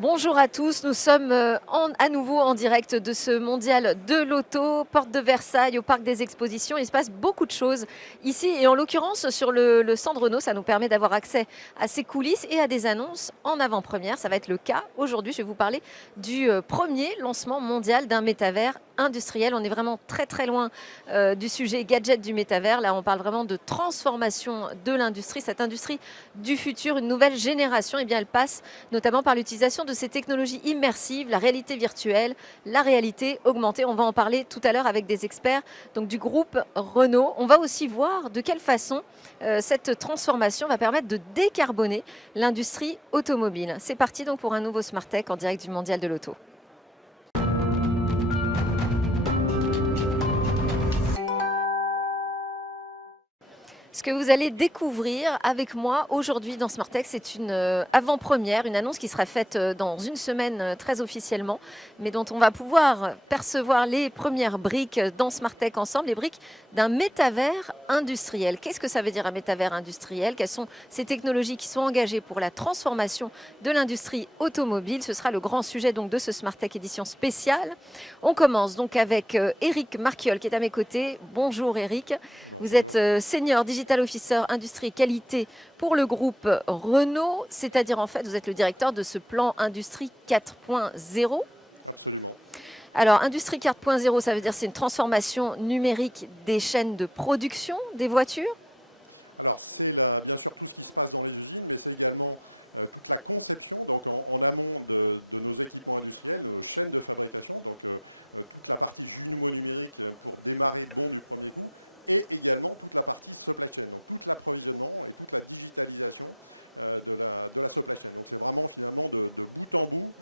Bonjour à tous, nous sommes à nouveau en direct de ce mondial de l'auto, porte de Versailles, au parc des expositions. Il se passe beaucoup de choses ici et en l'occurrence sur le stand Renault, ça nous permet d'avoir accès à ces coulisses et à des annonces en avant-première. Ça va être le cas aujourd'hui, je vais vous parler du premier lancement mondial d'un métavers industriel. On est vraiment très loin du sujet gadget du métavers. Là, on parle vraiment de transformation de l'industrie, cette industrie du futur, une nouvelle génération. Et bien, elle passe notamment par l'utilisation de ces technologies immersives, la réalité virtuelle, la réalité augmentée. On va en parler tout à l'heure avec des experts donc du groupe Renault. On va aussi voir de quelle façon cette transformation va permettre de décarboner l'industrie automobile. C'est parti donc pour un nouveau Smart Tech en direct du Mondial de l'Auto. Ce que vous allez découvrir avec moi aujourd'hui dans Smart Tech, c'est une avant-première, une annonce qui sera faite dans une semaine très officiellement, mais dont on va pouvoir percevoir les premières briques dans Smart Tech ensemble, les briques d'un métavers industriel. Qu'est-ce que ça veut dire un métavers industriel? Quelles sont ces technologies qui sont engagées pour la transformation de l'industrie automobile? Ce sera le grand sujet donc de ce Smart Tech édition spéciale. On commence donc avec Eric Marquiol qui est à mes côtés. Bonjour Eric. Bonjour. Vous êtes senior digital officer industrie et qualité pour le groupe Renault, c'est-à-dire en fait vous êtes le directeur de ce plan Industrie 4.0. Absolument. Alors Industrie 4.0, ça veut dire c'est une transformation numérique des chaînes de production des voitures? Alors c'est bien sûr tout ce qui se passe dans les usines, mais c'est également toute la conception, donc en amont de nos équipements industriels, nos chaînes de fabrication, donc toute la partie jumeau numérique pour démarrer bon du premier coup, et également toute la partie supply chain, donc tout l'approvisionnement et toute la digitalisation de la supply chain. Donc c'est vraiment finalement de bout en bout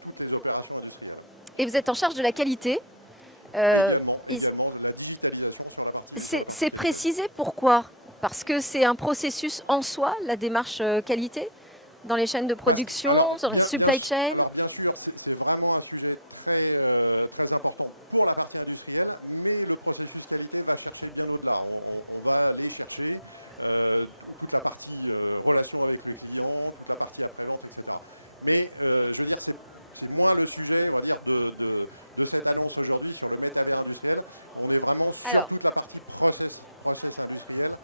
toutes les opérations industrielles. Et vous êtes en charge de la qualité. Également la digitalisation sur la partie C'est qualité. précisé pourquoi? Parce que c'est un processus en soi, la démarche qualité dans les chaînes de production, sur la supply chain? Alors bien sûr, c'est vraiment un sujet très important pour la partie industrielle, mais le processus qualité va chercher bien au-delà. On va aller chercher toute la partie relation avec le client, toute la partie après-vente, etc. Mais je veux dire, c'est moins le sujet, on va dire, de cette annonce aujourd'hui sur le métavers industriel. On est vraiment sur toute la partie process industriel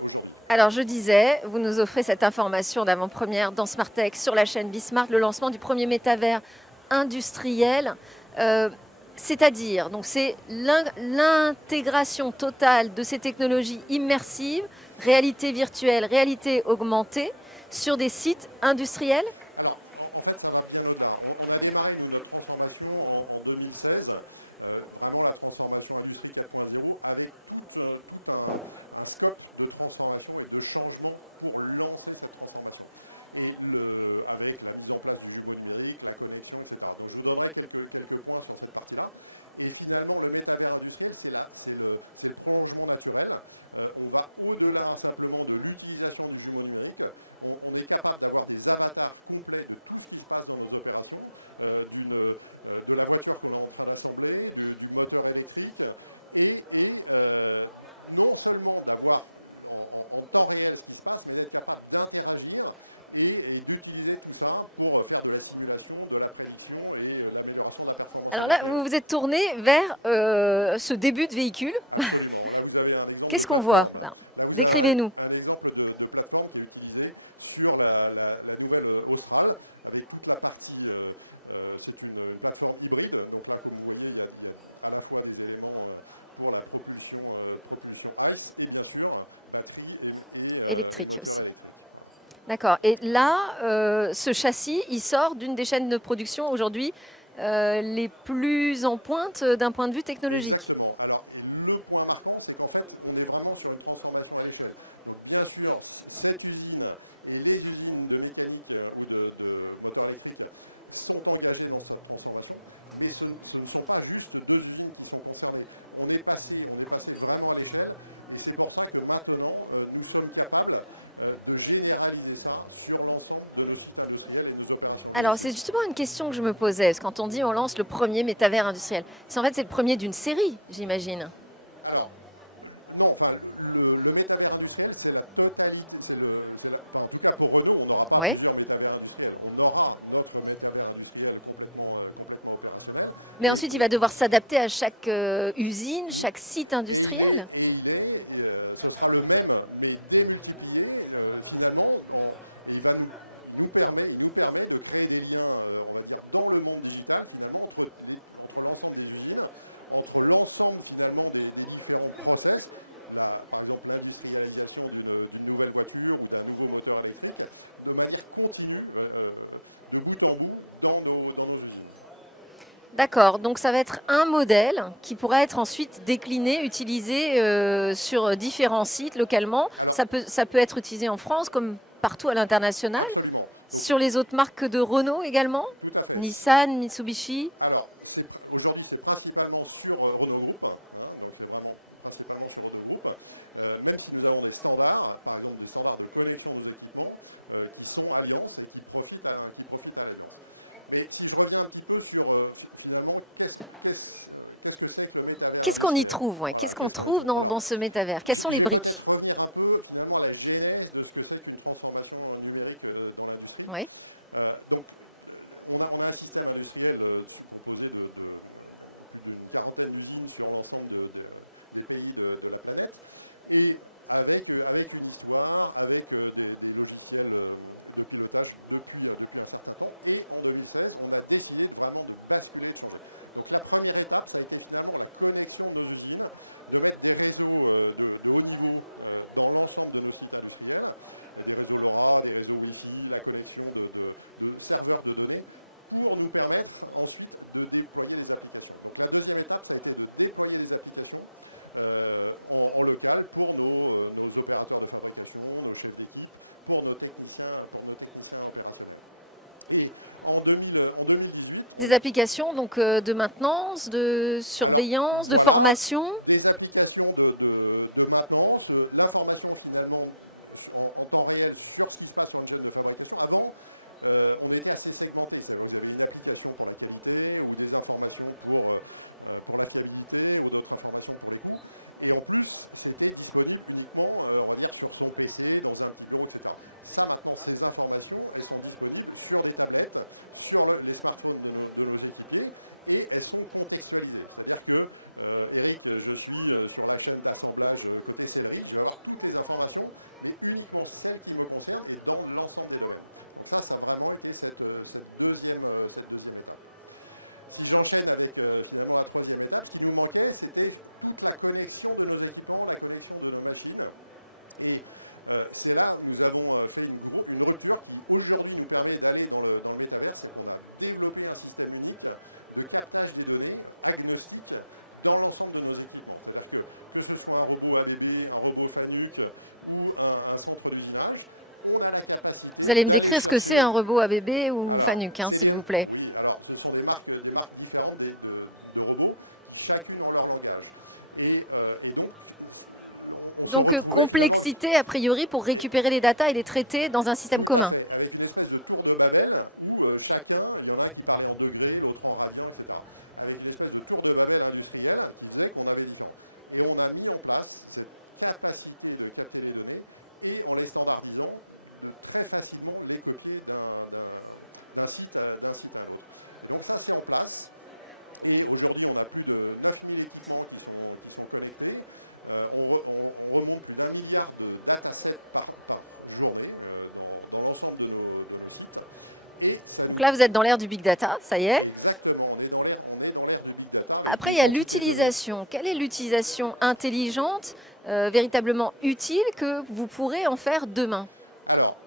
aujourd'hui. Alors je disais, vous nous offrez cette information d'avant-première dans Smart Tech sur la chaîne Bismart, le lancement du premier métavers industriel. C'est-à-dire, donc c'est l'intégration totale de ces technologies immersives, réalité virtuelle, réalité augmentée, sur des sites industriels? Alors, en fait, ça va bien au-delà. On a démarré, nous, notre transformation en 2016, vraiment la transformation Industrie 4.0, avec tout un scope de transformation et de changement pour lancer cette transformation. Et avec la mise en place du jumeau numérique, la connexion, etc. Donc, je vous donnerai quelques points sur cette partie-là. Et finalement, le métavers industriel, c'est le prolongement naturel. On va au-delà simplement de l'utilisation du jumeau numérique. On est capable d'avoir des avatars complets de tout ce qui se passe dans nos opérations, de la voiture qu'on est en train d'assembler, du moteur électrique, et non seulement d'avoir en temps réel ce qui se passe, mais d'être capable d'interagir et d'utiliser tout ça pour faire de la simulation, de la prédiction et l'amélioration de la performance industrielle. Alors là, vous vous êtes tourné vers ce début de véhicule. Absolument. Là, vous avez un exemple de Qu'est-ce qu'on plateforme. voit Là, vous avez Décrivez-nous. un exemple de plateforme qui est utilisée sur la nouvelle Austral, avec toute la partie, c'est une plateforme hybride. Donc là, comme vous voyez, il y a à la fois des éléments pour la propulsion ICE et bien sûr batterie et moteur électrique. Voilà. D'accord. Et là, ce châssis, il sort d'une des chaînes de production aujourd'hui les plus en pointe d'un point de vue technologique. Exactement. Alors, et le point marquant, c'est qu'en fait, on est vraiment sur une transformation à l'échelle. Donc, bien sûr, cette usine et les usines de mécanique ou de moteur électrique sont engagées dans cette transformation, mais ce ne sont pas juste deux usines qui sont concernées. On est passé vraiment à l'échelle, et c'est pour ça que maintenant, nous sommes capables de généraliser ça sur l'ensemble de nos sites industriels et nos opérations logistiques. Alors, c'est justement une question que je me posais, parce que quand on dit on lance le premier métavers industriel, en fait c'est le premier d'une série, j'imagine. Alors, Non, enfin, le métavers industriel, c'est la totalité. Enfin, en tout cas, pour Renault, on n'aura pas Ouais. plusieurs métavers industriels. On aura notre métavers industriel complètement opérationnel. Mais Et, ensuite, il va devoir s'adapter à chaque usine, chaque site industriel. ce sera le même, mais démultiplié finalement. Et il nous permet de créer des liens, on va dire, dans le monde digital, finalement, entre l'ensemble des usines, entre l'ensemble, finalement, des différents process. Par exemple, l'industrialisation d'une nouvelle voiture ou d'un nouveau moteur électrique, de manière continue, de bout en bout, dans nos usines. D'accord, donc ça va être un modèle qui pourra être ensuite décliné, utilisé sur différents sites localement. Alors, Ça peut être utilisé en France comme partout à l'international. absolument. Donc, Sur les autres marques de Renault également, tout à fait. Nissan, Mitsubishi. Alors, aujourd'hui, c'est principalement sur Renault Group, hein, donc c'est vraiment principalement sur Renault Group, même si nous avons des standards, par exemple des standards de connexion de nos équipements, qui sont Alliance et qui profitent à l'Alliance. Mais si je reviens un petit peu sur, finalement, qu'est-ce que c'est que le métavers Qu'est-ce qu'on y industriel. trouve Voilà, Qu'est-ce qu'on qu'est-ce qu'on y trouve trouve Alors, dans ce métavers? Quels sont les Je vais briques? peut-être revenir un peu, finalement, à la genèse de ce que c'est qu'une transformation numérique dans l'industrie. Oui. Donc, on a un système industriel composé de plus d'une quarantaine d'usines sur l'ensemble des pays de la planète, et avec une histoire, avec des logiciels de pilotage depuis un certain temps. Et en 2016, on a décidé vraiment de basculer, de changer. Donc la première étape, ça a été finalement la connexion de nos usines, de mettre des réseaux de haut niveau dans l'ensemble de nos sites industriels, des réseaux LoRa, des réseaux Wi-Fi, la connexion de serveurs de données, pour nous permettre ensuite de déployer des applications. Donc la deuxième étape, ça a été de déployer des applications en local pour nos opérateurs de fabrication, nos chefs d'équipe, pour nos techniciens opérationnels. Et en 2018... Des applications donc, de maintenance, de surveillance, Alors, de formation. Des applications de maintenance, l'information finalement en temps réel sur ce qui se passe sur une chaîne de fabrication. Avant, on était assez segmenté. C'est-à-dire que vous avez une application pour la qualité ou des informations pour la fiabilité ou d'autres informations pour les coûts. Et en plus, c'était disponible uniquement, on va dire, sur son PC, dans un petit bureau, etc. Ça, maintenant, ces informations, elles sont disponibles sur des tablettes, sur les smartphones de nos équipiers, et elles sont contextualisées. C'est-à-dire que, Eric, je suis sur la chaîne d'assemblage côté sellerie, je vais avoir toutes les informations, mais uniquement celles qui me concernent et dans l'ensemble des domaines. Donc ça a vraiment été cette deuxième étape. Si j'enchaîne avec finalement la troisième étape, ce qui nous manquait, c'était toute la connexion de nos équipements, la connexion de nos machines. Et c'est là où nous avons fait une rupture qui aujourd'hui nous permet d'aller dans le métavers, c'est qu'on a développé un système unique de captage des données agnostique dans l'ensemble de nos équipements. C'est-à-dire que ce soit un robot ABB, un robot FANUC ou un centre d'usinage, on a la capacité Vous allez me décrire chercher... ce que c'est un robot ABB ou FANUC, s'il vous plaît. Oui, alors ce sont des marques différentes de robots qui chacune ont leur langage. Et donc, on se retrouvait complexité a priori pour récupérer les datas et les traiter dans un système commun. Tout à fait, avec une espèce de tour de Babel où chacun, il y en a un qui parlait en degrés, l'autre en radians, etc. Avec une espèce de tour de Babel industriel qui faisait qu'on avait différents. Et on a mis en place cette capacité de capter les données et en les standardisant, de très facilement les copier d'un site à un autre. Et donc ça, c'est en place. Et aujourd'hui, on a plus de 9000 équipements qui sont connectés. On remonte plus d'1 milliard de datasets par journée dans l'ensemble de nos sites. Et ça nous... Donc là, vous êtes dans l'ère du big data, ça y est. Exactement, on est dans l'ère du big data. Avec après, il y a l'utilisation. Quelle est l'utilisation intelligente, véritablement utile, que vous pourrez en faire demain? Alors,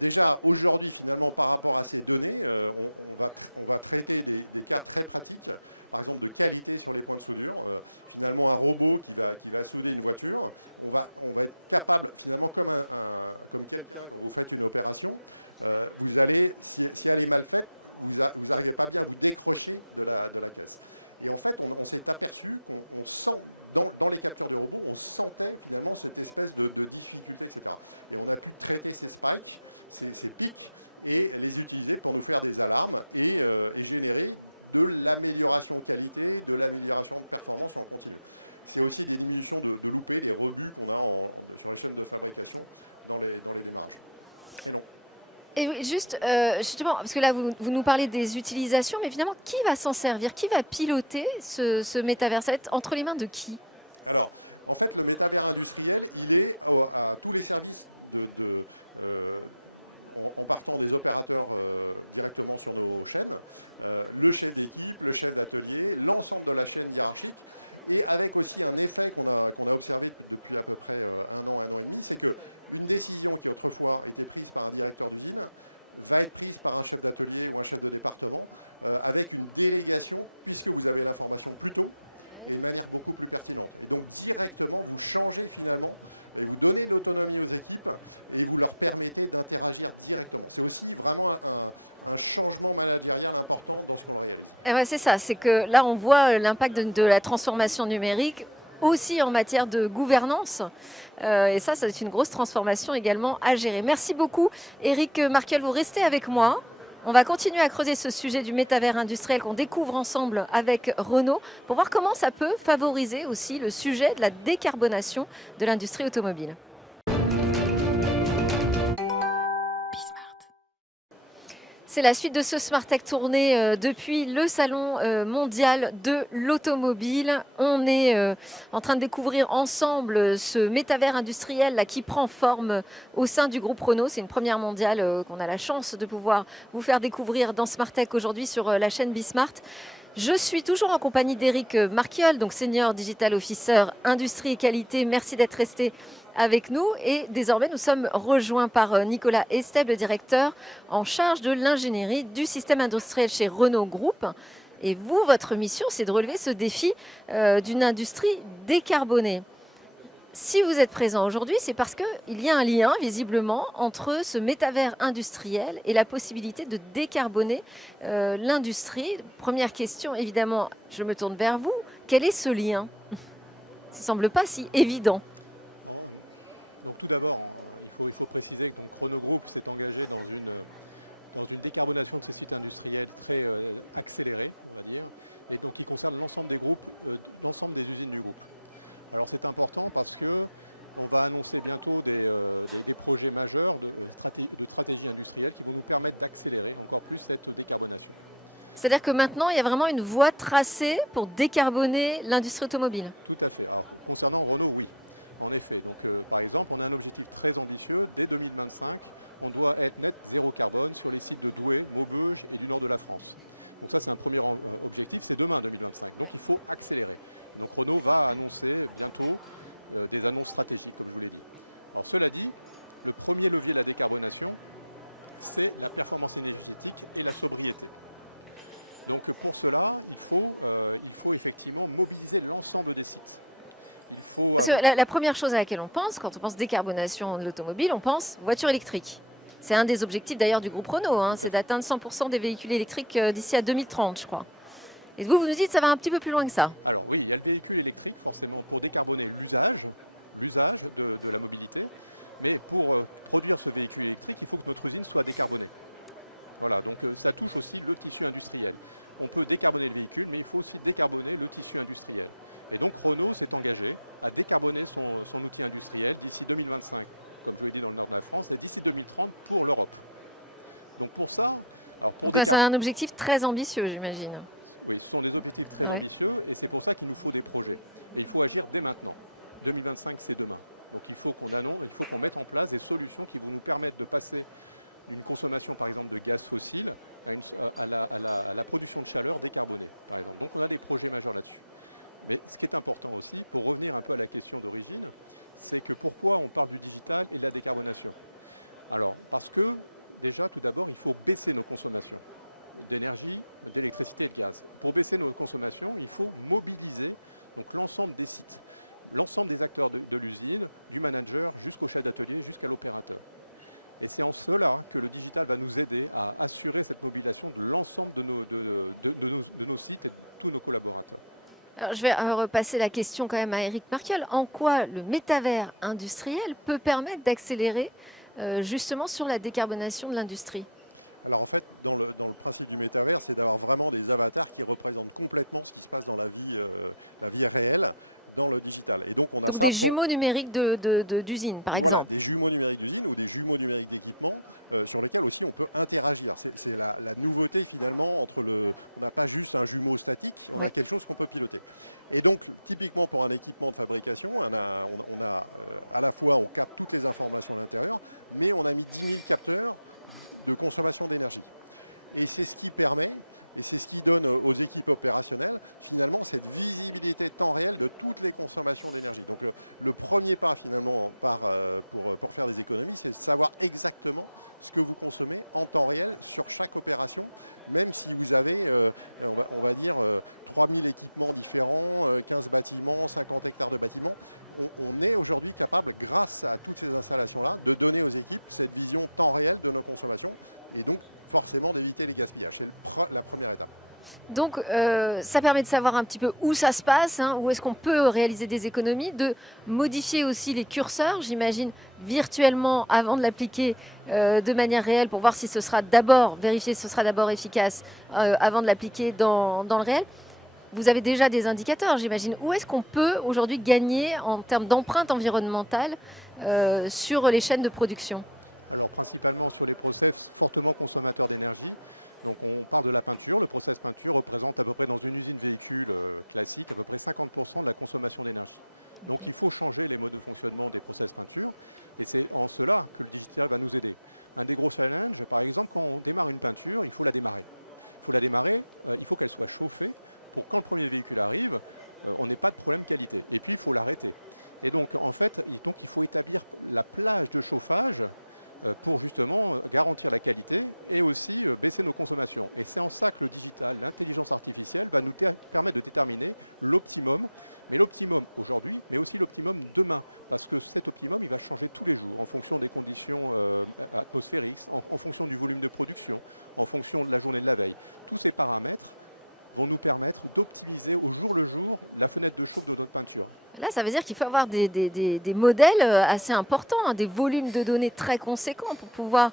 déjà, aujourd'hui, finalement, par rapport à ces données, on va traiter des cas très pratiques, par exemple de qualité sur les points de soudure. Finalement, un robot qui va souder une voiture, on va être capable, finalement, comme quelqu'un, quand vous faites une opération, vous allez, si elle est mal faite, vous n'arrivez pas bien à vous décrocher de la caisse. Et en fait, on s'est aperçu qu'on sent, dans les captures de robots, on sentait finalement cette espèce de difficulté, etc. Et on a pu traiter ces spikes, ces pics, et les utiliser pour nous faire des alarmes et générer de l'amélioration qualité, de l'amélioration de performance en continu. c'est aussi des diminutions de loupés, des rebuts qu'on a sur les chaînes de fabrication dans les démarrages. Et non. Et oui, juste, justement, parce que là, vous nous parlez des utilisations, mais finalement, qui va s'en servir? Qui va piloter ce métavers? Ça va être entre les mains de qui? Alors, en fait, le métavers industriel, il est à tous les services en partant des opérateurs directement sur nos chaînes, le chef d'équipe, le chef d'atelier, l'ensemble de la chaîne hiérarchique, et avec aussi un effet qu'on a observé depuis à peu près un an et demi, c'est qu'une décision qui autrefois était prise par un directeur d'usine va être prise par un chef d'atelier ou un chef de département avec une délégation, puisque vous avez l'information plus tôt, et de manière beaucoup plus pertinente. Et donc directement, vous changez finalement, et vous donnez de l'autonomie aux équipes, et vous leur permettez d'interagir directement. C'est aussi vraiment un changement managérial important dans ce qu'on réalise. Et ouais, c'est ça, c'est que là, on voit l'impact de la transformation numérique aussi en matière de gouvernance. Et ça, c'est une grosse transformation également à gérer. Merci beaucoup, Éric Marquiol, vous restez avec moi. On va continuer à creuser ce sujet du métavers industriel qu'on découvre ensemble avec Renault pour voir comment ça peut favoriser aussi le sujet de la décarbonation de l'industrie automobile. C'est la suite de ce Smart Tech tourné depuis le Salon mondial de l'automobile. On est en train de découvrir ensemble ce métavers industriel là, qui prend forme au sein du groupe Renault. C'est une première mondiale qu'on a la chance de pouvoir vous faire découvrir dans Smart Tech aujourd'hui sur la chaîne Bismart. Je suis toujours en compagnie d'Éric Marquiol, donc Senior Digital Officer Industrie et Qualité. Merci d'être resté avec nous. Et désormais, nous sommes rejoints par Nicolas Estève, le directeur en charge de l'ingénierie du système industriel chez Renault Group. Et vous, votre mission, c'est de relever ce défi d'une industrie décarbonée. Si vous êtes présent aujourd'hui, c'est parce qu'il y a un lien, visiblement, entre ce métavers industriel et la possibilité de décarboner l'industrie. Première question, évidemment, je me tourne vers vous. Quel est ce lien? Ça ne semble pas si évident. Donc tout d'abord, il faut préciser que donc, Renault Group s'est engagé dans une décarbonation de ces sites industriels très accélérée, on va dire, et donc qui concerne l'ensemble des groupes, l'ensemble des usines du groupe. Alors c'est important parce que on va annoncer bientôt des projets majeurs de stratégie industrielle qui vont nous permettre d'accélérer encore plus cette décarbonation. C'est-à-dire que maintenant, il y a vraiment une voie tracée pour décarboner l'industrie automobile? Tout à fait. Alors concernant Renault, oui. En effet, donc par exemple, on a un objectif très ambitieux. Dès 2025, on doit être net zéro carbone sur les sites de Douai, Maubeuge et du nord de la France. Donc ça, c'est un premier objectif, c'est demain 2025. Donc il faut accélérer. Et donc Renault va annoncer bientôt des annonces stratégiques, comme je vous l'ai dit. Alors cela dit, le premier levier de la décarbonation, c'est la performance énergétique et la sobriété. Donc pour cela, il faut effectivement mobiliser l'ensemble des sites. Il faut Parce que la première chose à laquelle on pense, quand on pense décarbonation de l'automobile, on pense voiture électrique. C'est un des objectifs d'ailleurs du groupe Renault, hein, c'est d'atteindre 100% des véhicules électriques d'ici à 2030, je crois. Et vous nous dites que ça va un petit peu plus loin que ça. Alors oui, il y a le véhicule électrique forcément pour décarboner l'usage de la mobilité, mais pour produire ce véhicule électrique, il faut que notre usine soit décarbonée. Voilà, donc ça touche aussi le tissu industriel. On peut décarboner le véhicule, mais il faut aussi décarboner le tissu industriel. Et donc Renault s'est engagé à décarboner son outil industriel d'ici 2025, comme je vous l'ai dit dans le nord de la France, et d'ici 2030 pour l'Europe. Donc pour ça, c'est un objectif très ambitieux, j'imagine. Oui, ce sont des objectifs très ambitieux et c'est pour ça qu'il nous faut des projets. Et il faut agir dès maintenant. 2025, c'est demain. Donc il faut qu'on mette en place des solutions qui vont nous permettre de passer d'une consommation, par exemple, de gaz fossile à la production de chaleur décarbonée, par exemple. Donc on a des projets majeurs là-dessus. Mais ce qui est important aussi, pour revenir un peu à la question d'origine, c'est que pourquoi on parle du digital et de la décarbonation? Alors, parce que déjà, tout d'abord, il faut baisser nos consommations d'énergie, d'électricité et de gaz. Pour baisser nos consommations, il faut mobiliser donc l'ensemble des sites, l'ensemble des acteurs de l'usine, du manager jusqu'au chef d'atelier, jusqu'à l'opérateur. Et c'est en cela que le digital va nous aider à assurer cette mobilisation de l'ensemble de nos sites et de tous nos collaborateurs. Alors, je vais repasser la question quand même à Éric Marquiol. En quoi le métavers industriel peut permettre d'accélérer justement sur la décarbonation de l'industrie? Alors en fait, dans le principe du métavers, c'est d'avoir vraiment des avatars qui représentent complètement ce qui se passe dans la vie réelle, dans le digital. Et donc on a Donc ça des pour- jumeaux numériques d'usine, par Voilà, exemple. des jumeaux numériques d'usine ou des jumeaux numériques d'équipement sur lesquels aussi on peut interagir. C'est la nouveauté finalement on n'a pas juste un jumeau statique, on a quelque chose qu'on peut piloter. Et donc typiquement pour un équipement de fabrication, à la fois on capte toutes les informations à l'intérieur, mais on a mis 10 000 capteurs de consommation d'énergie. Et c'est ce qui permet, et c'est ce qui donne aux équipes opérationnelles, finalement, cette visibilité temps réel de toutes les consommations d'énergie. Donc le premier pas, finalement, pour faire des économies, c'est de savoir exactement ce que vous consommez en temps réel sur chaque opération, même si vous avez, on va dire, 3000 équipements différents, 15 bâtiments, 50 hectares de bâtiments. On est aujourd'hui capable, grâce à toutes ces installations-là, de donner aux équipes cette vision temps réel de nos consommations et donc forcément d'éviter les gaspillages. C'est la première étape. Donc, ça permet de savoir un petit peu où ça se passe, hein, où est-ce qu'on peut réaliser des économies, de modifier aussi les curseurs, j'imagine, virtuellement avant de l'appliquer de manière réelle pour voir si ce sera d'abord vérifier, si ce sera d'abord efficace avant de l'appliquer dans le réel. Vous avez déjà des indicateurs, j'imagine. Où est-ce qu'on peut aujourd'hui gagner en termes d'empreinte environnementale sur les chaînes de production? Alors principalement sur les process fortement consommateurs d'énergie. Donc on parle de la peinture. Le process peinture représente à peu près dans une usine véhicule classique à peu près 50% de la consommation d'énergie. Donc il faut changer les modes de fonctionnement des process peinture et c'est en cela que le digital va nous aider. Un des gros challenges, par exemple, quand on démarre une peinture, il faut la démarrer. Il faut qu'elle soit chauffée pour quand le premier véhicule arrive, on n'ait pas de problème qualité. Et puis il faut l'arrêter. Et donc en fait, il faut établir la plage de chauffage pour justement garantir la qualité et aussi baisser nos consommations. Et c'est en ça que le digital, l'intelligence artificielle va nous permettre de déterminer l'optimum, mais l'optimum aujourd'hui, mais aussi l'optimum demain, parce que cet optimum, il va changer tous les jours en fonction des conditions atmosphériques, en fonction du volume de production, en fonction de la journée de la veille. Tous ces paramètres vont nous permettre d'optimiser au jour le jour la fenêtre de chauffe de notre peinture. Là, ça veut dire qu'il faut avoir des modèles assez importants, hein, des volumes de données très conséquents pour pouvoir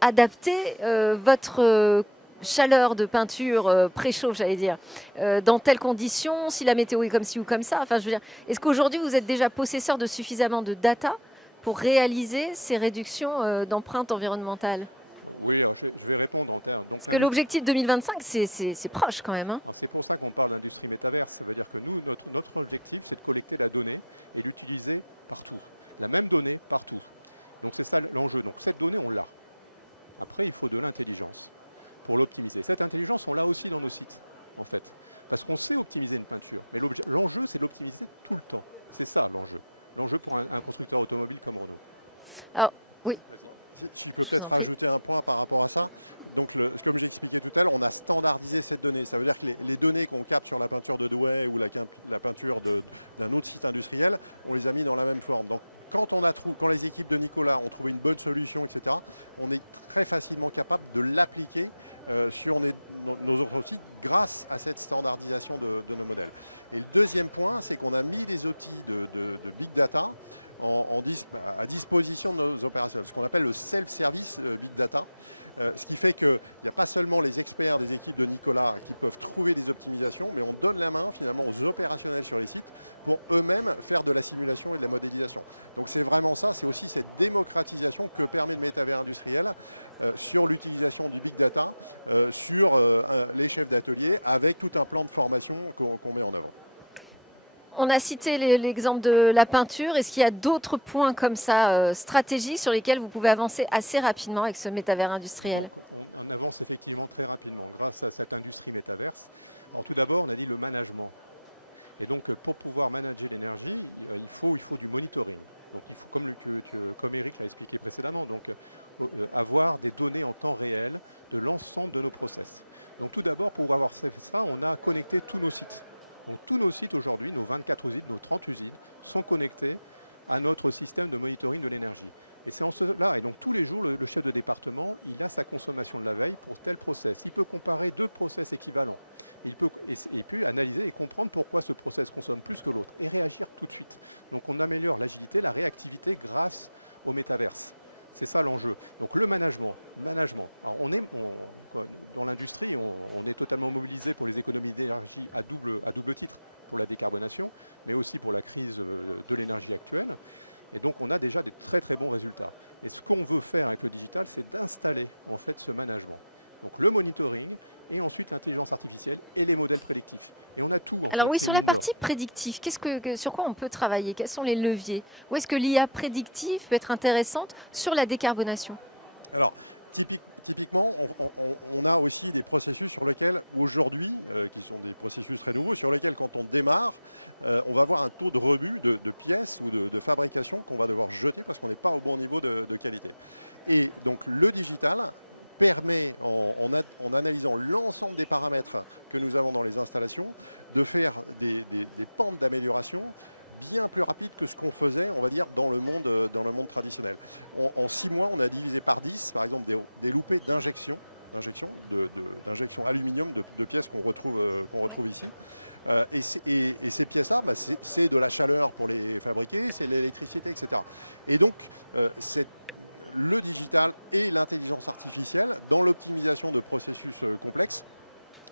adapter votre chaleur de peinture préchauffe, j'allais dire, dans telles conditions, si la météo est comme ci ou comme ça. Enfin, je veux dire, est-ce qu'aujourd'hui, vous êtes déjà possesseur de suffisamment de data pour réaliser ces réductions d'empreinte environnementale? Oui, alors je vais répondre en termes. Donc, Parce que l'objectif 2025, c'est proche quand même. Hein. c'est pour ça qu'on parle d'industrie métaverse. Ça veut dire que nous, notre objectif, c'est de collecter la donnée et l'utiliser partout. La même donnée partout. Donc c'est ça l'enjeu. Donc cette donnée, on l'a. Après, il faut de l'intelligence pour l'optimiser. Cette intelligence, on l'a aussi dans nos sites, en fait. Parce qu'on sait optimiser une peinture. Mais l'enjeu, c'est de l'optimiser tout le temps. C'est ça l'enjeu. L'enjeu pour un constructeur automobile comme Renault. Alors, oui. Si je peux peut-être rajouter un point par rapport à ça. Donc, comme j'ai expliqué tout à l'heure, on a standardisé cette donnée. Ça veut dire que les données qu'on capte sur la peinture de Douai ou la peinture d'un autre site industriel, on les a mis dans la même forme. Donc, quand les équipes de Nicolas ont trouvé une bonne solution, etc., on est très facilement capable de l'appliquer sur nos autres sites grâce à cette standardisation de nos modèles. Et le deuxième point, c'est qu'on a mis des outils de big data à disposition de nos opérationnels, ce qu'on appelle le self-service big data, ce qui fait qu'il n'y a pas seulement les experts des équipes de Nicolas qui peuvent trouver des optimisations, mais on donne la main finalement aux opérationnels sur les sites pour eux-mêmes faire de la simulation et de la modélisation. Donc c'est vraiment ça, c'est aussi cette démocratisation que permet le métavers industriel sur l'utilisation du big data, sur les chefs d'atelier, avec tout un plan de formation qu'on met en œuvre. On a cité l'exemple de la peinture. Est-ce qu'il y a d'autres points comme ça stratégiques sur lesquels vous pouvez avancer assez rapidement avec ce métavers industriel? Donc, on avance effectivement très rapidement grâce à cette industrie métaverse. Alors tout d'abord, on a dit le management. Et donc pour pouvoir manager l'énergie, il faut du monitoring. Donc il faut, comme Eric l'a expliqué précédemment, donc avoir des données en temps réel de l'ensemble de nos process. Donc tout d'abord, pour avoir fait ça, on a connecté tous nos sites. Donc tous nos sites aujourd'hui, nos 24 usines, nos 30 usines, sont connectés à notre système de monitoring de l'énergie. Et c'est en cela, et donc tous les jours, le chef de département, il a sa consommation de la veille pour tel process. Il peut comparer deux process équivalents. Il peut analyser et comprendre pourquoi ce process consomme plus que l'autre et réagir tout de suite. Donc on améliore l'agilité, la réactivité grâce au métaverse. C'est ça l'enjeu. Donc le management. Alors dans l'industrie, on est totalement mobilisé pour les économies d'énergie à double titre, pour la décarbonation, mais aussi pour la crise de l'énergie actuelle. Et donc on a déjà des très très bons résultats. Et ce qu'on veut faire avec le digital, c'est d'installer en fait ce management. Donc le monitoring et ensuite l'intelligence artificielle et les modèles prédictifs. Et on a tout en fait. Alors oui, C'est sur une la mine d'or. partie prédictive, sur quoi on peut travailler? Quels sont les leviers? Où est-ce que l'IA prédictive peut être intéressante sur la décarbonation? Alors, typiquement, on a aussi des processus sur lesquels, aujourd'hui, qui sont des processus très nouveaux, sur lesquels, quand on démarre, on va avoir un taux de rebut de pièces ou de fabrication qu'on va devoir jeter parce qu'on n'est pas au bon niveau de qualité. Et donc, le digital permet, en analysant l'ensemble des paramètres que nous avons dans les installations, de faire des pentes d'amélioration bien plus rapides que ce qu'on faisait, on va dire, dans le monde traditionnel. En 6 mois, on a divisé par 10, par exemple, des loupés d'injection aluminium de pièces qu'on retrouve ici. Et ces pièces-là, c'est de la chaleur pour les fabriquer, c'est de l'électricité, etc. Et donc, le digital et l'intelligence artificielle, dans l'optimisation de processus complexes,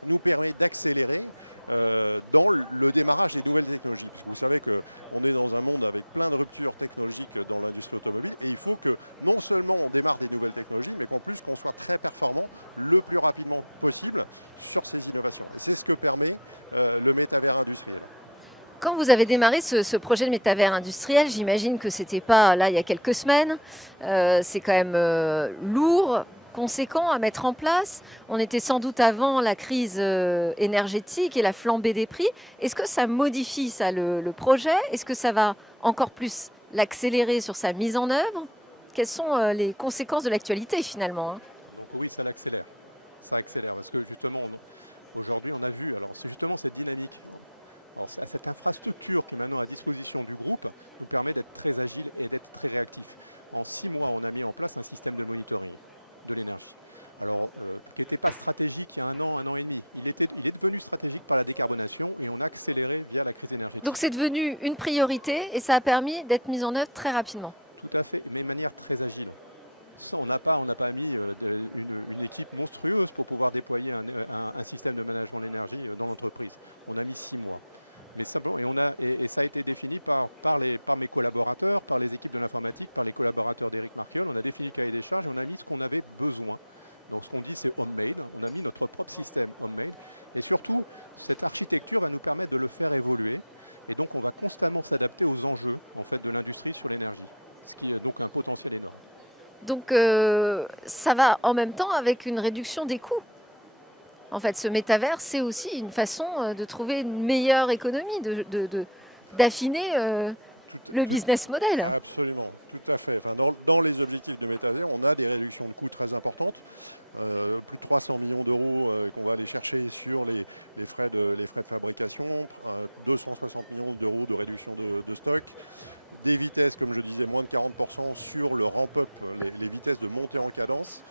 nous permet d'accélérer dans le démarrage des nouvelles technologies. Parce que vous savez qu'on est dans un monde avec plein de ruptures technologiques dans l'industrie automobile et il faut que non seulement on démarre des nouvelles technologies, mais qu'en plus qu'on soit très performant le plus rapidement possible sur ces innovations. Et c'est ce que permet le métavers industriel. Quand vous avez démarré ce projet de métavers industriel, j'imagine que ce n'était pas là il y a quelques semaines. C'est quand même lourd, conséquent à mettre en place. On était sans doute avant la crise énergétique et la flambée des prix. Est-ce que ça modifie ça, le projet? Est-ce que ça va encore plus l'accélérer sur sa mise en œuvre? Quelles sont les conséquences de l'actualité finalement? Donc oui, ça l'accélère. Ça accélère parce que justement, aujourd'hui, on a vu, alors c'est justement cette dynamique. Alors, cette infrastructure qui est maintenant à disposition du groupe nous permet d'être très agile et d'être très réactif. En 6 mois, on a mis en place un système de monitoring de l'énergie. Alors, qui n'était pas stratégique il y a un an et demi. Il est devenu stratégique par la décarbonation et on a accéléré via la crise énergétique. Donc c'est devenu une priorité et ça a permis d'être mis en œuvre très rapidement. Tout à fait, mais de manière très agile. Ça, on n'a pas mis une équipe monstrueuse pour pouvoir déployer un système de management de l'énergie dans l'entreprise. On a mis 6 mois. Mais simplement, et ça a été défini par mes collaborateurs, par les équipes de l'informatique, par les collaborateurs d'Éric Marquiol. On a défini le cahier des charges et on a mis ce qu'on avait besoin. Donc ce qu'on dit, c'est homemade. On a mis notre propre système homemade. Et surtout, cette architecture va nous permettre de le faire évoluer. Et donc, on va constamment s'adapter aux enjeux en fait, de l'industrie sur l'énergie, ce qui est donc un potentiel énorme. Donc ça va en même temps avec une réduction des coûts. En fait, ce métavers, c'est aussi une façon de trouver une meilleure économie, d'affiner le business model. Absolument, tout à fait. Enfin, dans les objectifs de métavers, on a des réductions de coûts très importantes. Plus de 300 millions d'euros qu'on va aller chercher sur les frais de fabrication, 260 millions d'euros de réduction de stock, des vitesses, comme je disais, moins de 40% sur le ramp-up, les vitesses de montée en cadence.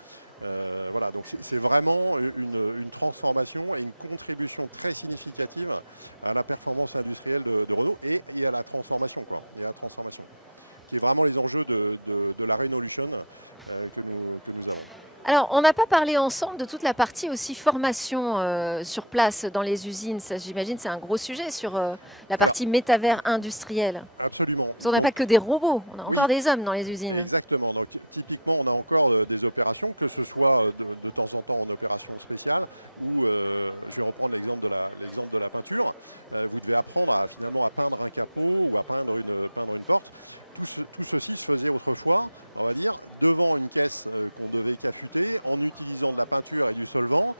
Voilà, donc c'est vraiment une transformation et une contribution très significative à la performance industrielle de Renault et à la transformation, quoi. Et à la transformation, qui est vraiment les enjeux de la Renaulution que nous avons. Alors, on n'a pas parlé ensemble de toute la partie aussi formation sur place dans les usines. Ça, j'imagine, c'est un gros sujet sur la partie métavers industriel. Absolument. On n'a pas que des robots, on a Oui, encore des hommes dans les usines. Exactement. Donc, typiquement, on a encore des opérations, que ce soit de temps en temps en opération spéciale, ou je vais reprendre l'exemple de la peinture. Vous devez apprendre finalement à peindre un capot ou à peindre une porte. Tout ceci se faisait autrefois, on va dire, devant une caisse qu'on devait cafuter, en utilisant de la peinture et du solvant,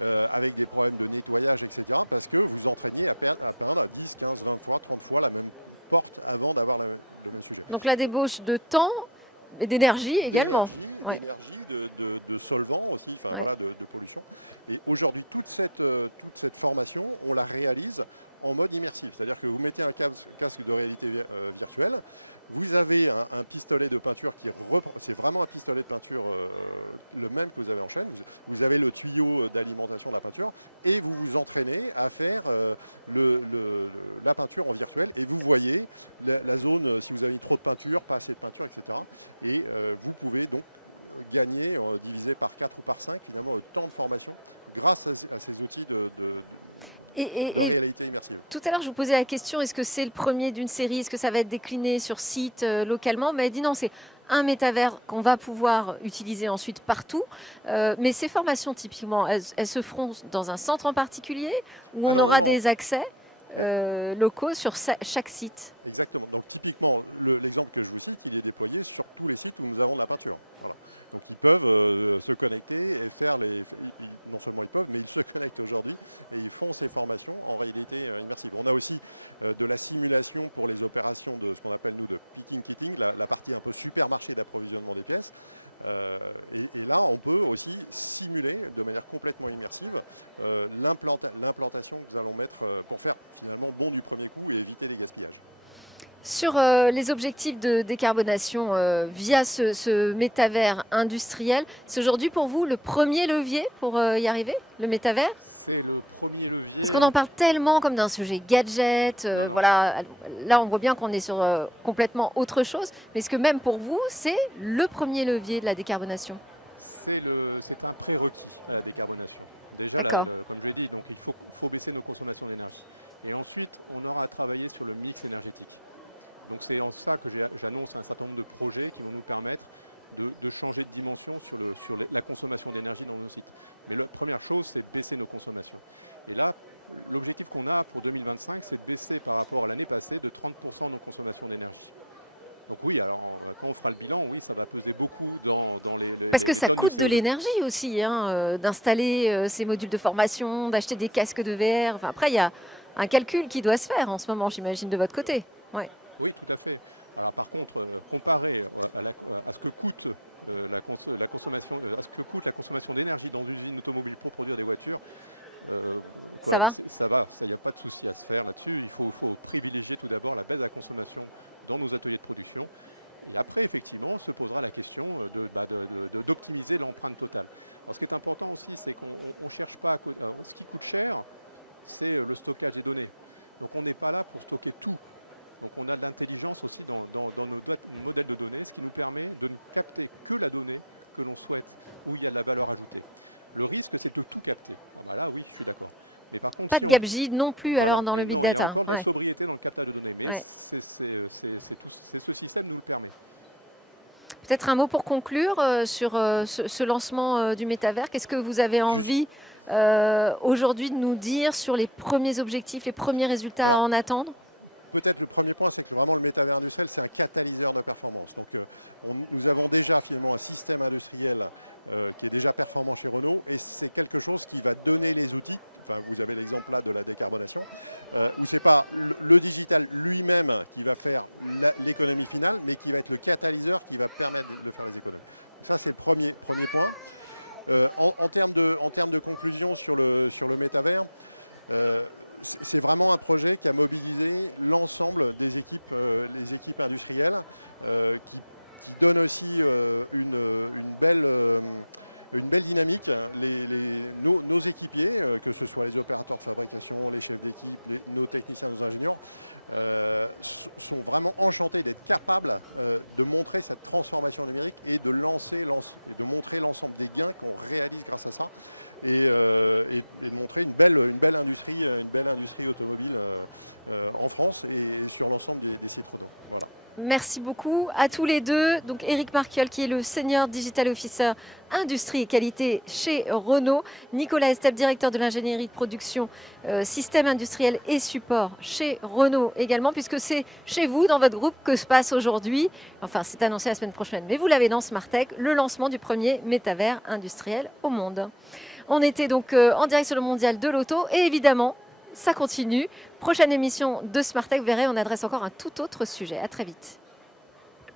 avec des problèmes de nettoyage, etc. Parce que vous entraîniez à peindre 10, 15, 20 fois, 30 fois la même porte avant d'avoir le même sujet. Donc la débauche de temps et d'énergie également. D'énergie, de solvant aussi, enfin, voilà, de pollution. Et aujourd'hui, toute cette formation, on la réalise en mode immersif. C'est-à-dire que vous mettez un casque de réalité virtuelle, vous avez un pistolet de peinture c'est vraiment un pistolet de peinture le même que vous avez en chaîne. Vous avez le tuyau d'alimentation de la peinture et vous vous entraînez à faire la peinture en virtuel et vous voyez la zone, si vous avez mis trop de peinture, pas assez de peinture, etc. Et vous pouvez donc gagner, divisé par 4 ou par 5, finalement, le temps de formation grâce à ces outils de réalité immersive. Tout à l'heure, je vous posais la question, est-ce que c'est le premier d'une série? Est-ce que ça va être décliné sur site localement? Mais elle dit non, c'est un métavers qu'on va pouvoir utiliser ensuite partout. Mais ces formations, typiquement, elles se feront dans un centre en particulier où on aura des accès locaux sur chaque site? Exactement. Donc typiquement, l'exemple que je vous cite, il est déployé sur tous les sites où nous avons de la peinture. Voilà. Donc ils peuvent se connecter et faire non seulement ils peuvent, mais ils se connectent aujourd'hui et ils font ces formations en réalité immersive. On a aussi de la simulation pour les opérations de ce qu'on appelle nous de picking kitting, la partie un peu supermarché d'approvisionnement des pièces. Et là, on peut aussi simuler de manière complètement immersive l'implantation que nous allons mettre pour faire finalement bon du premier coup et éviter les gaspillages. Sur les objectifs de décarbonation via ce métavers industriel, c'est aujourd'hui pour vous le premier levier pour y arriver, le métavers? C'est le premier levier. Parce qu'on en parle tellement comme d'un sujet gadget. Non. Voilà. Là, on voit bien qu'on est sur complètement autre chose. Mais est-ce que même pour vous, c'est le premier levier de la décarbonation? C'est un prérequis à la décarbonation. Déjà, comme je l'ai dit, donc il faut baisser nos consommations d'énergie. Et ensuite, on aura à travailler sur le mix énergétique. Donc c'est en ça que j'annonce un certain nombre de projets qui vont nous permettre de changer de dimension sur la consommation d'énergie dans nos sites. Mais la première chose, c'est baisser nos consommations. Et là, l'objectif qu'on a pour 2025, c'est de baisser par rapport à l'année passée de 30% nos consommations d'énergie. Donc oui, alors quand on fera le bilan, oui, ça va peser beaucoup dans les Parce que les ça tonnes coûte de de CO2. l'énergie aussi, d'installer ces modules de formation, d'acheter des casques de VR. Enfin, après, il y a un calcul qui doit se faire en ce moment, j'imagine, de votre côté. Ouais. Oui, tout à fait. Alors par contre, comparé à ce que coûte la consommation d'énergie dans une usine automobile pour produire des voitures, Ça va il n'y a pas de souci à se faire là-dessus. Il faut privilégier tout d'abord la baisse de la consommation dans nos ateliers de production. Et après, effectivement, se posera la question d'optimiser l'empreinte totale. Alors, ce qui est important aussi, c'est qu'on ne cherche pas ce qui coûte cher, c'est le stockage des données. Donc on n'est pas là pour stocker tout. Donc on a de l'intelligence aussi dans nos modèles de données, ce qui nous permet de ne capter que la donnée que l'on souhaite, où il y a de la valeur ajoutée. Le risque, c'est de tout capter. Ah bah là, oui, je suis d'accord. Mais par contre, pas de gabegie non plus alors dans le big data. Il y a encore de la sobriété dans le captage de données, mais Ouais. ce système nous le permet. Peut-être un mot pour conclure sur ce lancement du métavers. Qu'est-ce que vous avez envie aujourd'hui de nous dire sur les premiers objectifs, les premiers résultats à en attendre? Peut-être le premier point, c'est que vraiment le métavers industriel, c'est un catalyseur de performance. Donc nous avons déjà finalement un système industriel qui est déjà performant chez Renault et c'est quelque chose qui va donner les outils. Enfin, vous avez l'exemple là de la décarbonation, où ce n'est pas le digital lui-même qui va faire l'économie finale, mais qui va être le catalyseur qui va permettre de faire les économies. Donc ça, c'est le premier point. En termes de conclusion sur le métavers, c'est vraiment un projet qui a mobilisé l'ensemble des équipes, les équipes industrielles, qui donne aussi une belle dynamique. Nos équipiers, que ce soit les opérateurs de fabrication, les chefs d'équipe, nos techniciens, nos ingénieurs, sont vraiment enchantés d'être capables de montrer cette transformation numérique et de montrer l'ensemble des gains qu'on réalise grâce à ça et de montrer une belle industrie automobile en France et sur l'ensemble des sites Renault. Voilà. Merci beaucoup à tous les deux. Donc Éric Marquiol qui est le Senior Digital Officer Industrie et Qualité chez Renault. Nicolas Estep, directeur de l'ingénierie de production, système industriel et support chez Renault également, puisque c'est chez vous, dans votre groupe, que se passe aujourd'hui, enfin c'est annoncé la semaine prochaine, mais vous l'avez dans Smartech, le lancement du premier métavers industriel au monde. On était donc en direct sur le mondial de l'auto et évidemment, ça continue. Prochaine émission de Smartech, vous verrez, on adresse encore un tout autre sujet. À très vite.